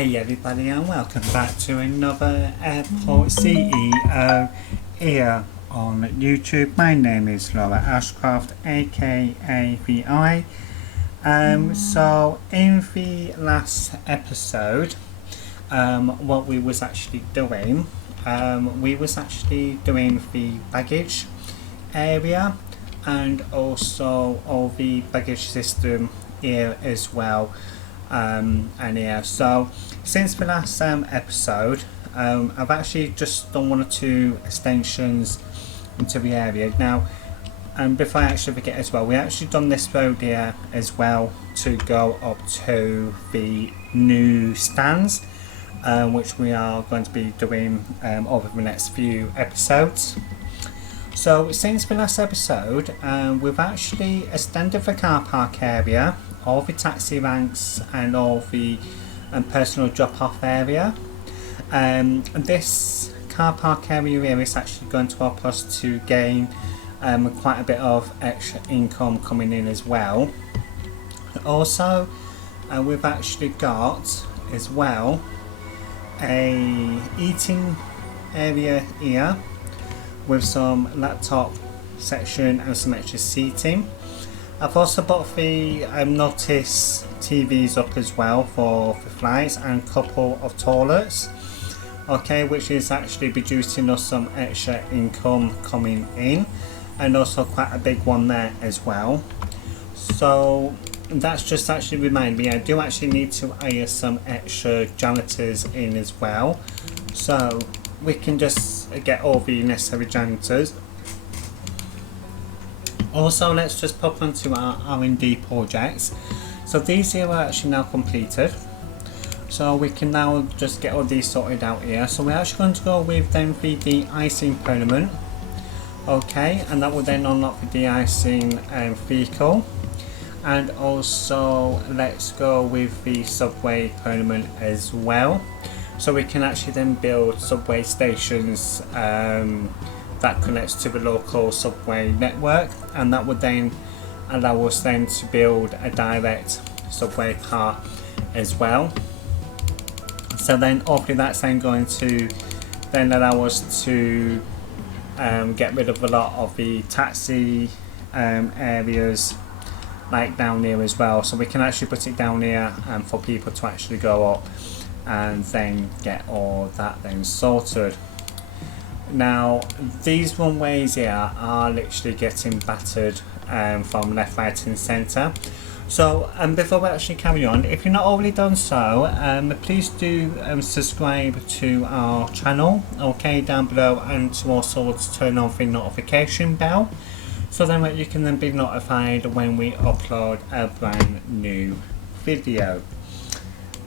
Hey everybody, and welcome back to another Airport CEO here on YouTube. My name is Laura Ashcroft, aka VI. So in the last episode, what we was actually doing, the baggage area and also all the baggage system here as well. And yeah, so since the last episode, I've actually just done one or two extensions into the area now. And before I actually forget as well, we actually done this road here as well to go up to the new stands, which we are going to be doing over the next few episodes. So since the last episode, we've actually extended the car park area, all the taxi ranks and all the personal drop-off area. This car park area here is actually going to help us to gain quite a bit of extra income coming in as well. Also, we've actually got as well a eating area here with some laptop section and some extra seating. I've also bought the notice TVs up as well for the flights and a couple of toilets, okay, which is actually producing us some extra income coming in, and also quite a big one there as well. So that's just actually reminded me I do actually need to hire some extra janitors in as well, so we can just get all the necessary janitors. Also, let's just pop onto our R&D projects. So these here are actually now completed, so we can now just get all these sorted out here. So we're actually going to go with then the de-icing permanent, okay, and that will then unlock the de-icing vehicle. And also let's go with the subway permanent as well, so we can actually then build subway stations that connects to the local subway network, and that would then allow us then to build a direct subway car as well. So then hopefully that's then going to then allow us to get rid of a lot of the taxi areas like down here as well, so we can actually put it down here for people to actually go up and then get all that then sorted. Now these runways here are literally getting battered from left, right and centre. So before we actually carry on, if you're not already done so, please do subscribe to our channel, okay, down below, and to also turn on the notification bell, so then that you can then be notified when we upload a brand new video.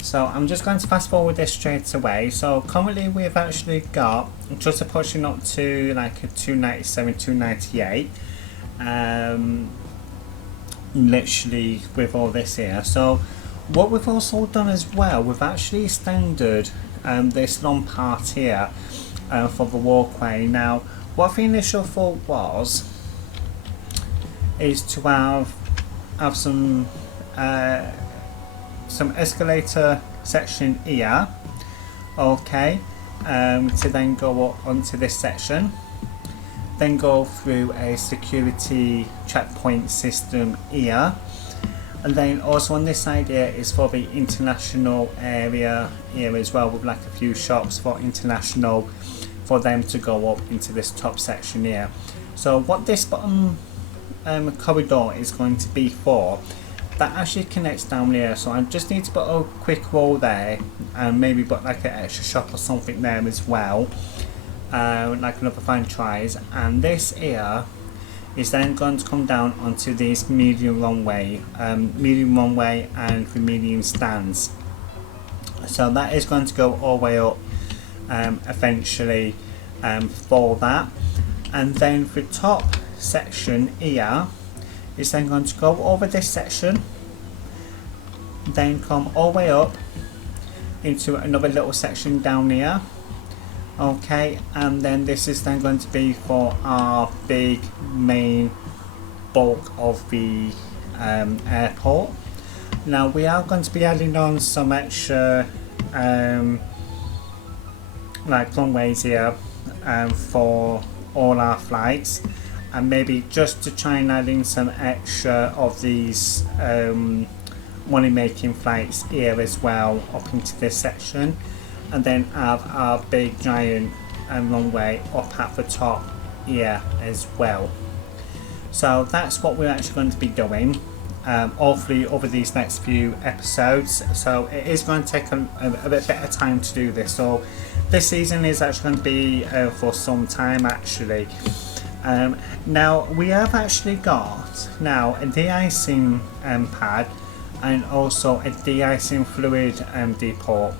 So I'm just going to fast forward this straight away. So currently we've actually got just approaching up to like a 297, 298, literally with all this here. So what we've also done as well, we've actually extended this long part here for the walkway. Now what the initial thought was is to have some escalator section here, okay, to then go up onto this section, then go through a security checkpoint system here, and then also on this side here is for the international area here as well, with like a few shops for international, for them to go up into this top section here. So what this bottom corridor is going to be for, that actually connects down here, so I just need to put a quick wall there and maybe put like an extra shop or something there as well, like another franchise. And this here is then going to come down onto these medium runway and the medium stands, so that is going to go all the way up eventually for that. And then the top section here is then going to go over this section, then come all the way up into another little section down here, okay, and then this is then going to be for our big main bulk of the airport. Now we are going to be adding on some extra like runways here for all our flights, and maybe just to try and add in some extra of these money making flights here as well up into this section, and then have our big giant runway up at the top here as well. So that's what we're actually going to be doing hopefully over these next few episodes. So it is going to take a bit better time to do this. So this season is actually going to be for some time actually. Now we have actually got now a de-icing pad and also a de-icing fluid depot.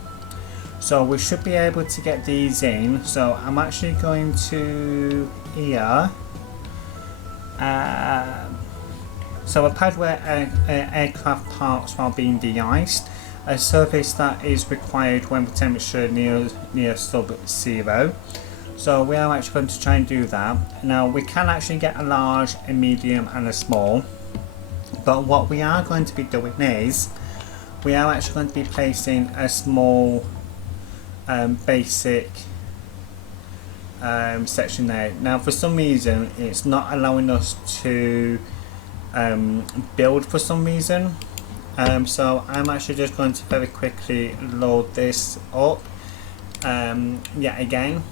So we should be able to get these in. So I'm actually going to here. So a pad where aircraft parks while being de-iced, a surface that is required when the temperature near sub-zero. So we are actually going to try and do that. Now we can actually get a large, a medium and a small, but what we are going to be doing is we are actually going to be placing a small basic section there. Now for some reason it's not allowing us to build for some reason, so I'm actually just going to very quickly load this up yet again,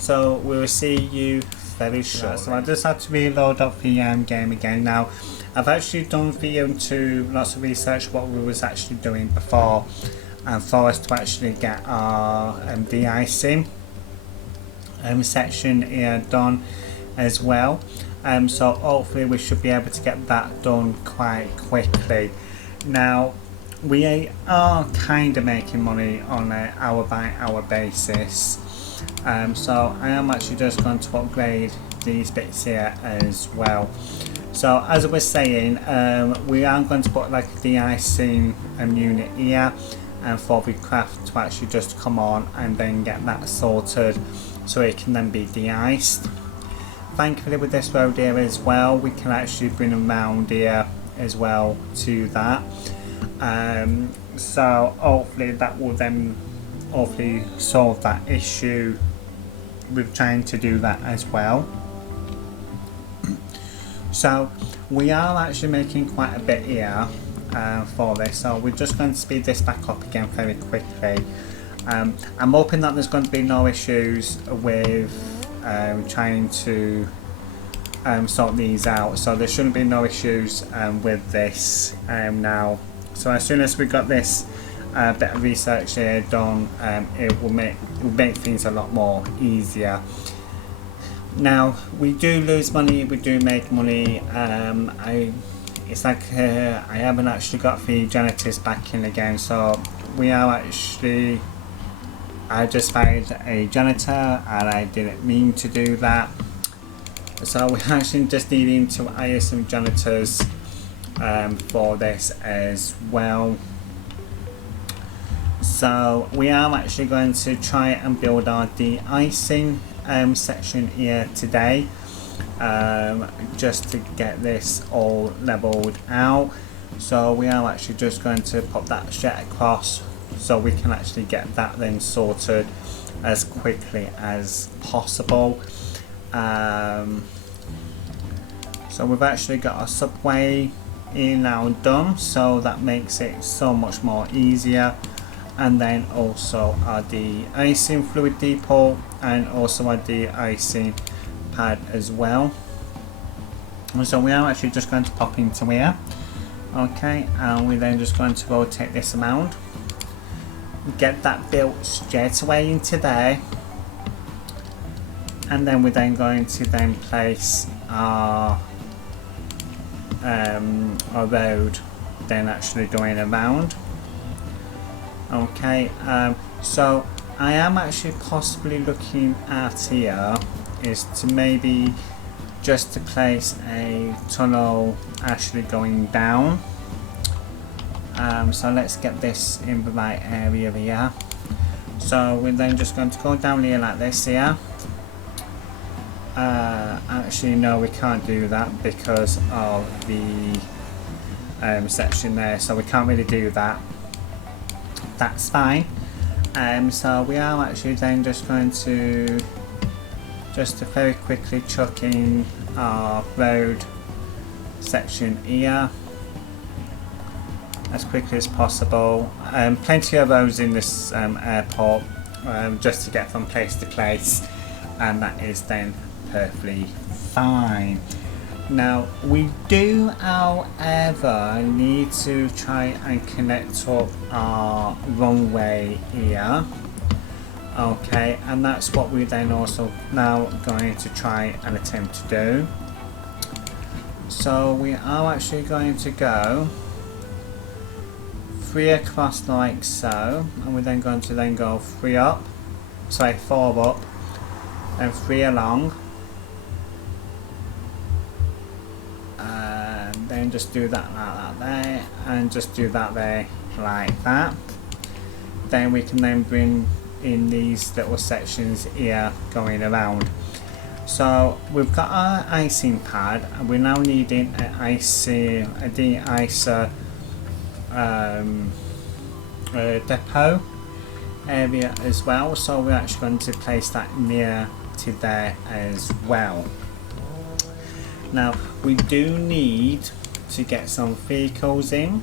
so we will see you very short. So I just have to reload up the game again. Now I've actually done to lots of research what we was actually doing before, and for us to actually get our de-icing section here done as well. So hopefully we should be able to get that done quite quickly. Now we are kind of making money on an hour by hour basis, so I am actually just going to upgrade these bits here as well. So as I was saying, we are going to put like the icing unit here, and for the craft to actually just come on and then get that sorted so it can then be de-iced. Thankfully with this road here as well, we can actually bring around here as well to that. So hopefully that will then hopefully solve that issue with trying to do that as well. So we are actually making quite a bit here for this, so we're just going to speed this back up again very quickly. I'm hoping that there's going to be no issues with trying to sort these out, so there shouldn't be no issues with this now. So as soon as we got this bit of research here done, it will make things a lot more easier. Now we do lose money, we do make money. It's like I haven't actually got the janitors back in again, so we are actually, I just fired a janitor and I didn't mean to do that. So we're actually just needing to hire some janitors for this as well. So we are actually going to try and build our de-icing section here today, just to get this all leveled out. So we are actually just going to pop that straight across so we can actually get that then sorted as quickly as possible. So we've actually got our subway in now done, so that makes it so much more easier. And then also our de-icing fluid depot and also our de-icing pad as well. And so we are actually just going to pop into here, okay, and we're then just going to rotate this around, get that built straight away into there, and then we're then going to then place our road then actually going around. Okay, so I am actually possibly looking at here is to maybe just to place a tunnel actually going down. So let's get this in the right area here. So we're then just going to go down here like this here. Actually no, we can't do that because of the section there, so we can't really do that. That's fine. So we are actually then just going to very quickly chuck in our road section here as quickly as possible. Plenty of roads in this airport, just to get from place to place, and that is then perfectly fine. Now we do however need to try and connect up our runway here, okay, and that's what we then also now going to try and attempt to do. So we are actually going to go 3 across like so, and we're then going to then go 4 up, and 3 along, and then just do that like that there, and just do that there like that. Then we can then bring in these little sections here going around. So we've got our icing pad, and we're now needing a de-icer depot area as well, so we're actually going to place that near to there as well. Now we do need to get some vehicles in,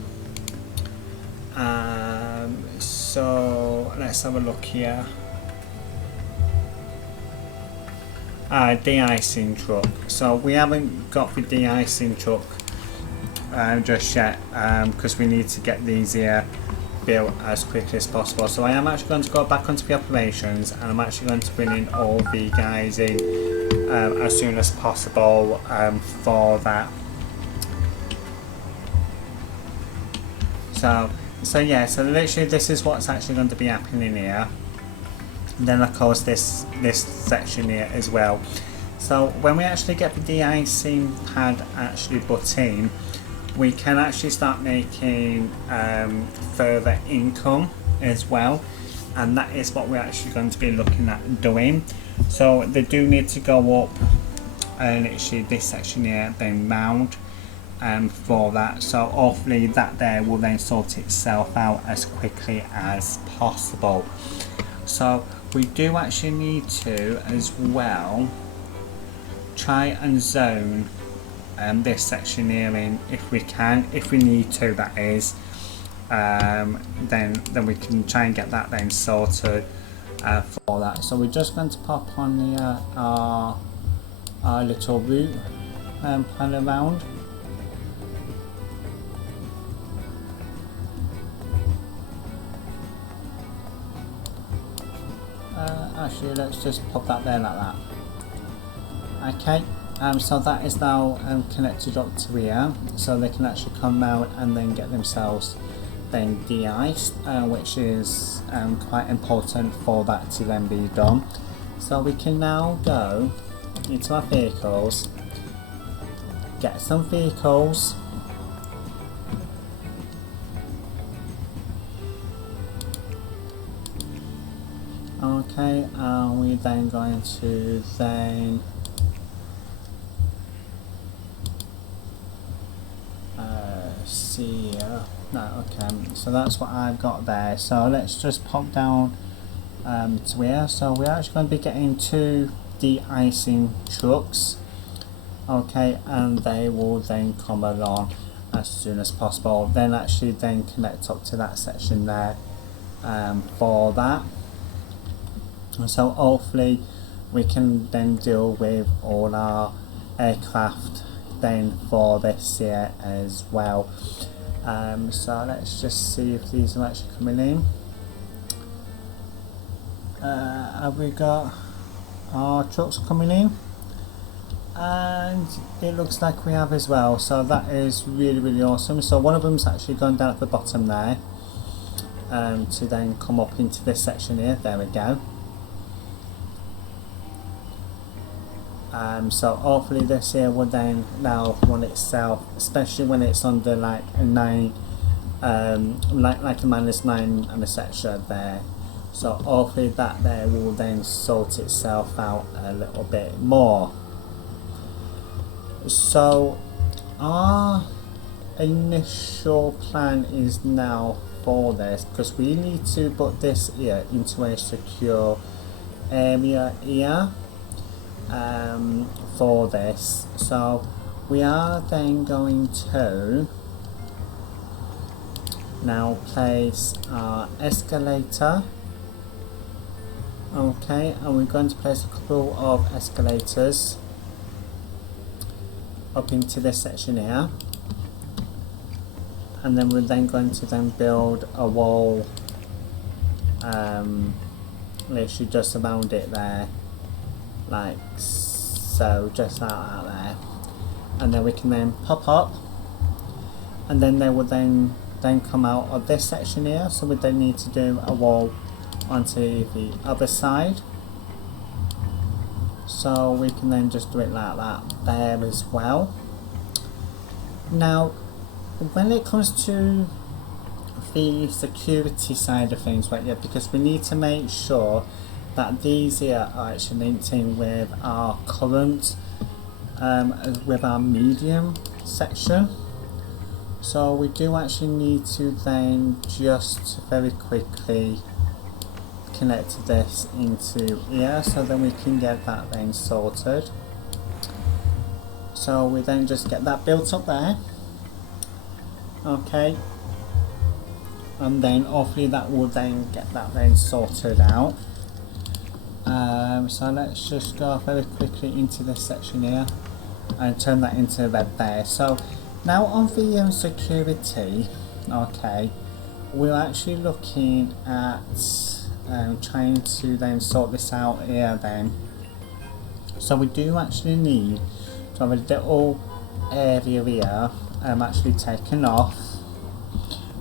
so let's have a look here. De-icing truck. So we haven't got the de-icing truck just yet, because we need to get these here built as quickly as possible. So I am actually going to go back onto the operations, and I'm actually going to bring in all the guys in as soon as possible for that. So yeah, so literally this is what's actually going to be happening here. And then of course this section here as well. So when we actually get the de-icing pad actually put in, we can actually start making further income as well, and that is what we're actually going to be looking at doing. So they do need to go up, and actually this section here then round for that. So hopefully that there will then sort itself out as quickly as possible. So we do actually need to as well try and zone this section here in, if we can, if we need to, that is, then we can try and get that then sorted for that. So we're just going to pop on the our little route plan around. Actually, let's just pop that there like that. Okay, so that is now connected up to here, so they can actually come out and then get themselves then de-iced, which is quite important for that to then be done. So we can now go into our vehicles, get some vehicles, okay, we're then going to then see no, okay, so that's what I've got there. So let's just pop down to here. So we're actually going to be getting 2 de-icing trucks, okay, and they will then come along as soon as possible, then actually then connect up to that section there for that. So hopefully we can then deal with all our aircraft then for this year as well. So let's just see if these are actually coming in. Have we got our trucks coming in? And it looks like we have as well, so that is really awesome. So one of them's actually gone down at the bottom there to then come up into this section here. There we go. So hopefully this here will then now run itself, especially when it's under like a 9, like a -9 and etc. there. So hopefully that there will then sort itself out a little bit more. So our initial plan is now for this, because we need to put this here into a secure area here for this. So we are then going to now place our escalator. Okay, and we're going to place a couple of escalators up into this section here, and then we're then going to then build a wall literally just around it there, like so, just out there, and then we can then pop up, and then they will then come out of this section here. So we then need to do a wall onto the other side, so we can then just do it like that there as well. Now when it comes to the security side of things, right, yeah, because we need to make sure that these here are actually linked in with our current with our medium section. So we do actually need to then just very quickly connect this into here, so then we can get that then sorted. So we then just get that built up there, okay, and then hopefully that will then get that then sorted out. So let's just go very quickly into this section here and turn that into red there. So now on the security, okay, we're actually looking at trying to then sort this out here then. So we do actually need to have a little area here actually taken off.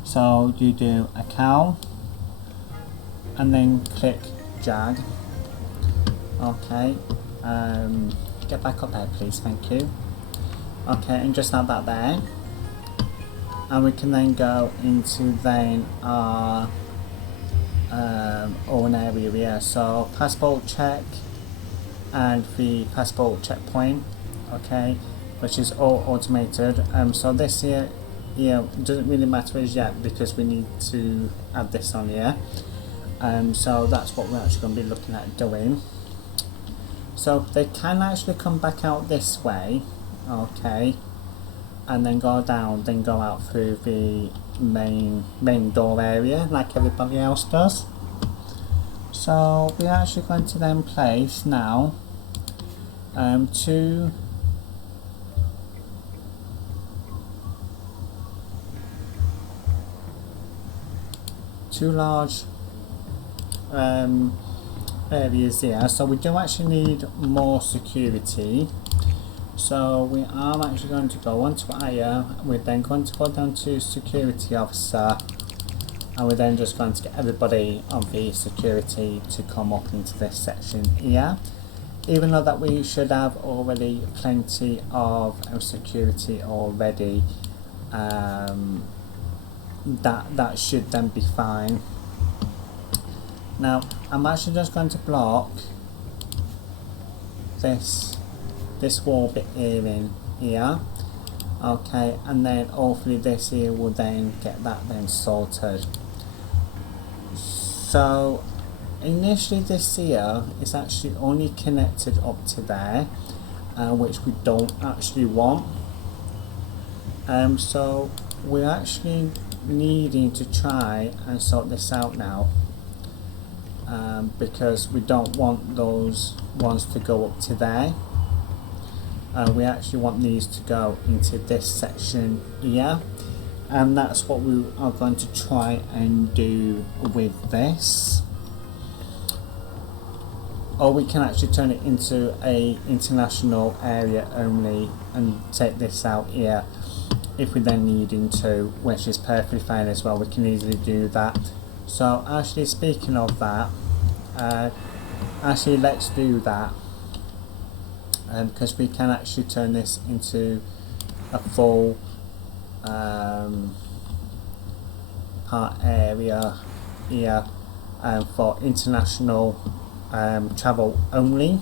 So you do a cow and then click jag. Okay, get back up there please, thank you. Okay, and just add that there, and we can then go into then our own area here. So passport check and the passport checkpoint, okay, which is all automated. So this here, doesn't really matter as yet because we need to add this on here. So that's what we're actually going to be looking at doing. So they can actually come back out this way, okay, and then go down, then go out through the main door area like everybody else does. So we're actually going to then place now two large areas here. So we do actually need more security. So we are actually going to go onto higher, we're then going to go down to security officer, and we're then just going to get everybody on the security to come up into this section here. Even though that we should have already plenty of security already, that should then be fine. Now I'm actually just going to block this wall bit here in here, okay, and then hopefully this here will then get that then sorted. So initially this here is actually only connected up to there, which we don't actually want. So we're actually needing to try and sort this out now, because we don't want those ones to go up to there. We actually want these to go into this section here, and that's what we are going to try and do with this. Or we can actually turn it into a international area only and take this out here if we then needing to, which is perfectly fine as well. We can easily do that. So actually, speaking of that, actually let's do that, because we can actually turn this into a full part area here for international travel only.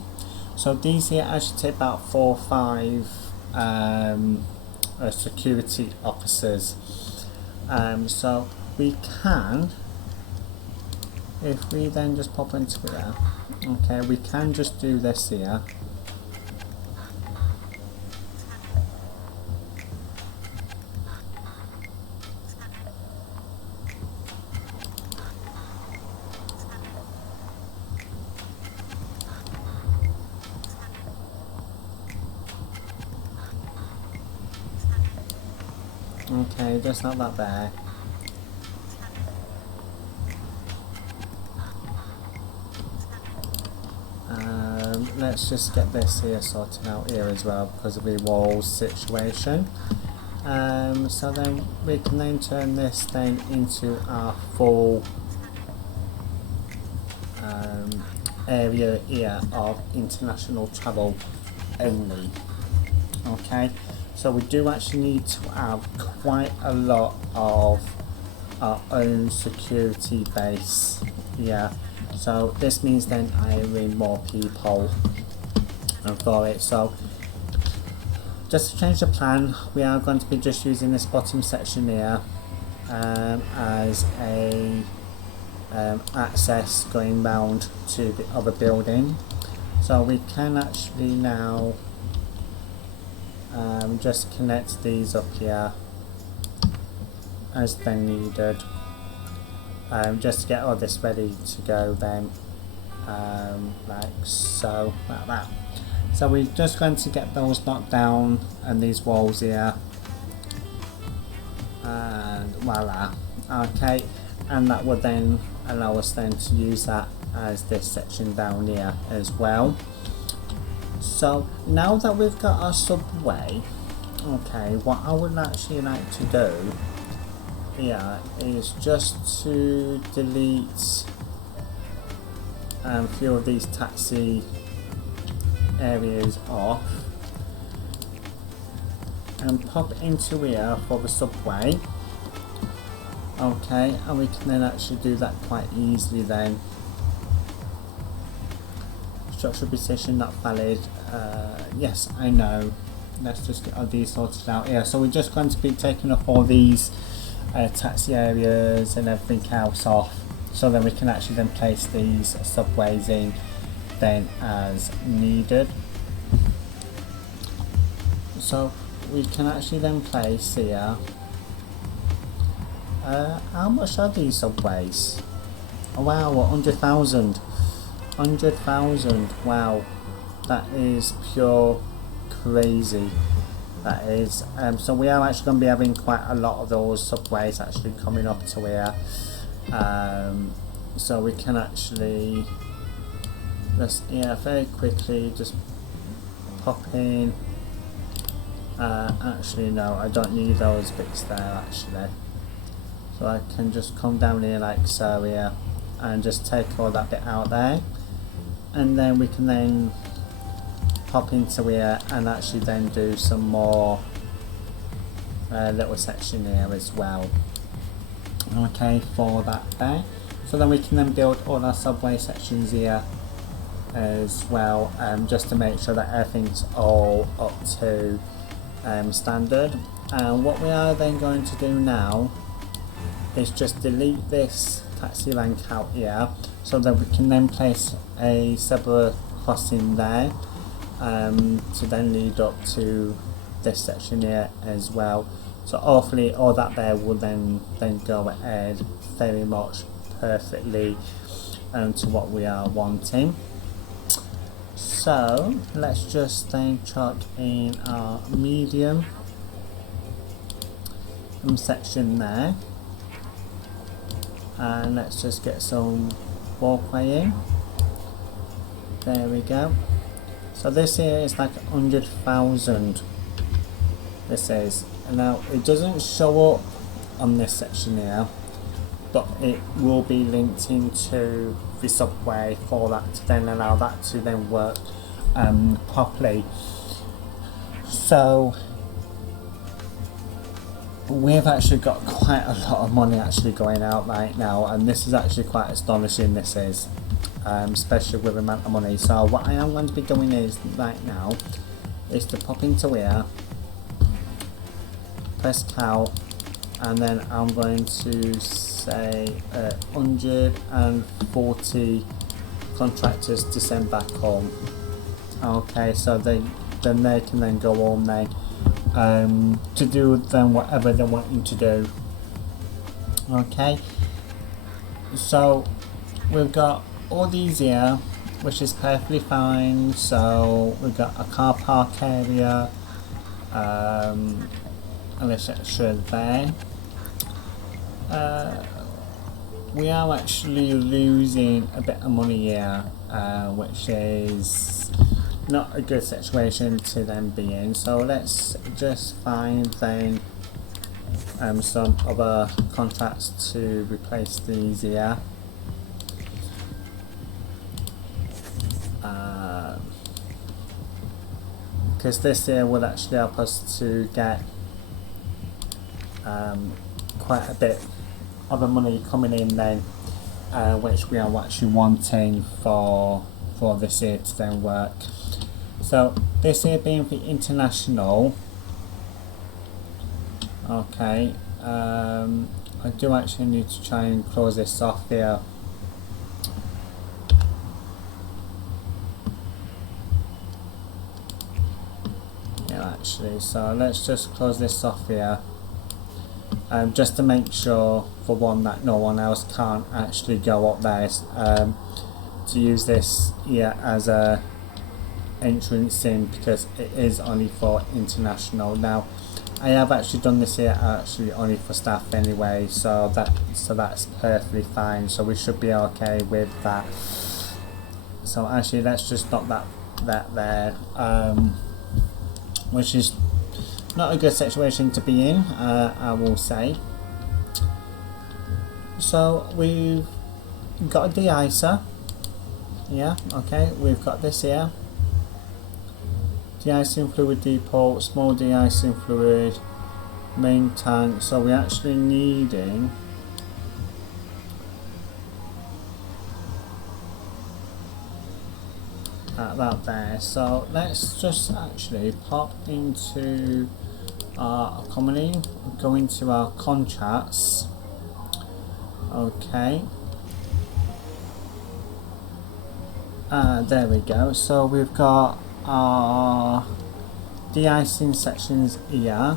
So these here actually take about 4 or 5 security officers. So we can, if we then just pop into here, okay, we can just do this here. Okay, just not that there. Let's just get this here sorted out here as well because of the walls situation. So then we can then turn this then into our full area here of international travel only. Okay, so we do actually need to have quite a lot of our own security base here. So this means then hiring more people for it. So just to change the plan, we are going to be just using this bottom section here as a access going round to the other building. So we can actually now just connect these up here as they're needed, just to get all this ready to go then, like so, like that. So we're just going to get those knocked down and these walls here, and voila. Okay, and that would then allow us then to use that as this section down here as well. So now that we've got our subway, okay, what I would actually like to do here is just to delete a few of these taxi areas off and pop into here for the subway. Okay, and we can then actually do that quite easily then. Structural position not valid. Yes, I know. Let's just get all these sorted out here. So we're just going to be taking off all these taxi areas and everything else off, so then we can actually then place these subways in then as needed. So we can actually then place here, how much are these subways? Oh wow, 100,000. 100,000, wow, that is pure crazy. That is, so we are actually going to be having quite a lot of those subways actually coming up to here. So we can actually just, yeah, very quickly just pop in. Actually no, I don't need those bits there actually. So I can just come down here like so here and just take all that bit out there. And then we can then pop into here and actually then do some more little section here as well. Okay, for that there. So then we can then build all our subway sections here as well, just to make sure that everything's all up to standard. And what we are then going to do now is just delete this taxi rank out here, so that we can then place a zebra crossing there to then lead up to this section here as well. So hopefully all that there will then go ahead very much perfectly to what we are wanting. So let's just then chuck in our medium section there, and let's just get some walkway in. There we go. So this here is like 100,000. This is, and now it doesn't show up on this section here, but it will be linked into the subway for that to then allow that to then work properly. So we've actually got quite a lot of money actually going out right now, and this is actually quite astonishing, this is, especially with the amount of money. So what I am going to be doing is right now is to pop into here, press cow, and then I'm going to say 140 contractors to send back home. Okay, so then they can then go home then to do then whatever they want you to do. Okay, so we've got all these here, which is perfectly fine. So we've got a car park area, and let's extra there. We are actually losing a bit of money here, which is not a good situation to then be in. So let's just find then some other contracts to replace these here. Because this here will actually help us to get quite a bit of the money coming in then, which we are actually wanting for this here to then work. So this here being the international, okay, I do actually need to try and close this off here. Actually, so let's just close this off here, just to make sure, for one, that no one else can't actually go up there to use this here as a entrance in, because it is only for international. Now I have actually done this here actually only for staff anyway, so that's perfectly fine, so we should be okay with that. So actually let's just knock that there, which is not a good situation to be in, I will say. So we've got a de-icer, yeah, okay, we've got this here, de-icing fluid depot, small de-icing fluid, main tank. So we're actually needing that there. So let's just actually pop into our company, go into our contracts. Okay, there we go. So we've got our de-icing sections here.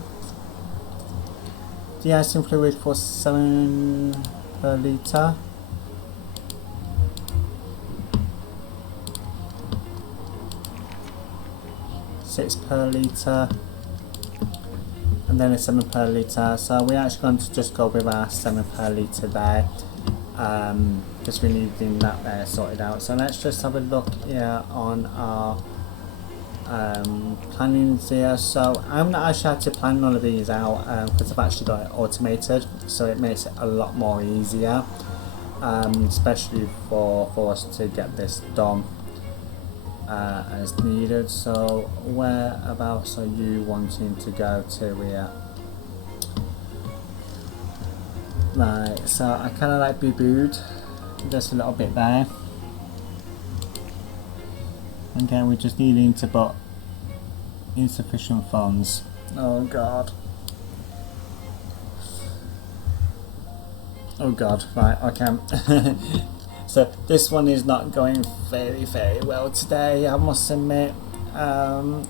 De-icing fluid for 7 per litre. £6 per litre, and then a 7 per litre. So we're actually going to just go with our 7 per litre there, because we need that there sorted out. So let's just have a look here on our plannings here. So I'm not actually had to plan none of these out, because I've actually got it automated, so it makes it a lot more easier, especially for us to get this done as needed. So whereabouts are you wanting to go to here? Right, so I kind of like be booed just a little bit there. Again, we're just needing to put insufficient funds. Oh god. Oh god, right, okay. So this one is not going very well today, I must admit,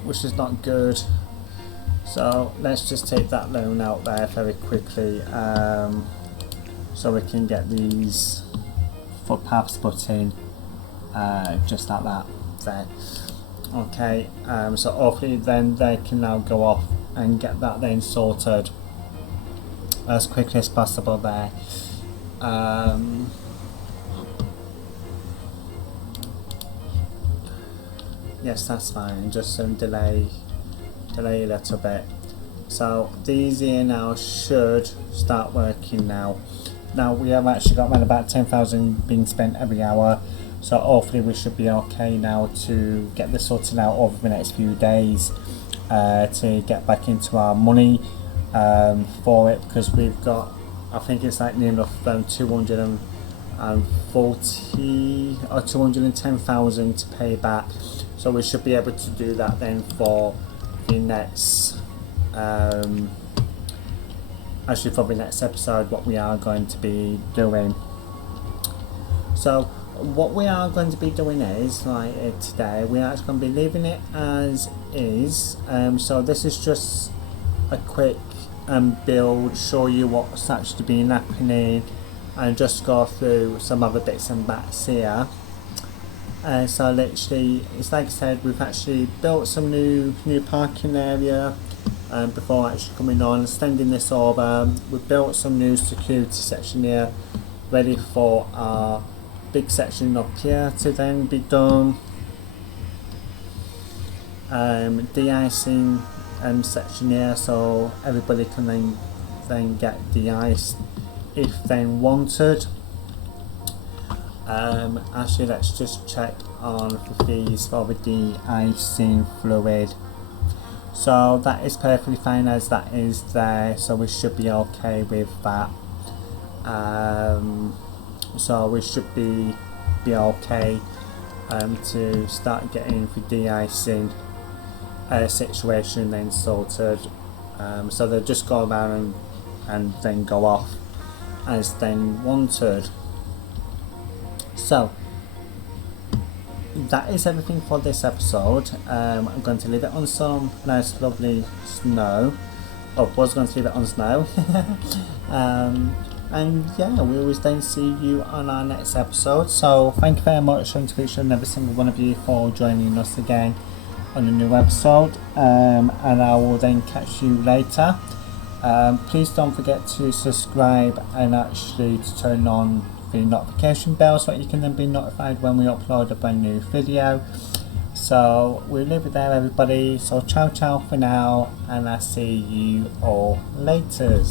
which is not good. So let's just take that loan out there very quickly, so we can get these footpaths put in, just like that there. Okay, so hopefully then they can now go off and get that then sorted as quickly as possible there. Yes, that's fine, just some delay a little bit. So these here now should start working now. Now we have actually got around about 10,000 being spent every hour, so hopefully we should be okay now to get this sorted out over the next few days, to get back into our money for it, because we've got, I think it's like near enough 240 or 210,000 to pay back. So we should be able to do that then for the next actually for the next episode what we are going to be doing. So what we are going to be doing is, like today, we are actually going to be leaving it as is. So this is just a quick build, show you what's actually been happening, and just go through some other bits and bats here. So literally, it's like I said, we've actually built some new parking area before actually coming on, extending this over. We've built some new security section here, ready for our big section up here to then be done. De-icing section here, so everybody can then get de-iced if then wanted. Actually, let's just check on the fees for the de-icing fluid. So that is perfectly fine as that is there, so we should be okay with that. So we should be okay to start getting the de-icing situation then sorted. So they'll just go around and then go off as then wanted. So that is everything for this episode. I'm going to leave it on some nice lovely snow. Was going to leave it on snow. And yeah, we will then see you on our next episode. So thank you very much, and to each and every single one of you for joining us again on a new episode. And I will then catch you later. Please don't forget to subscribe and actually to turn on the notification bell so that you can then be notified when we upload a brand new video. So we'll leave it there, everybody. So ciao for now, and I'll see you all later.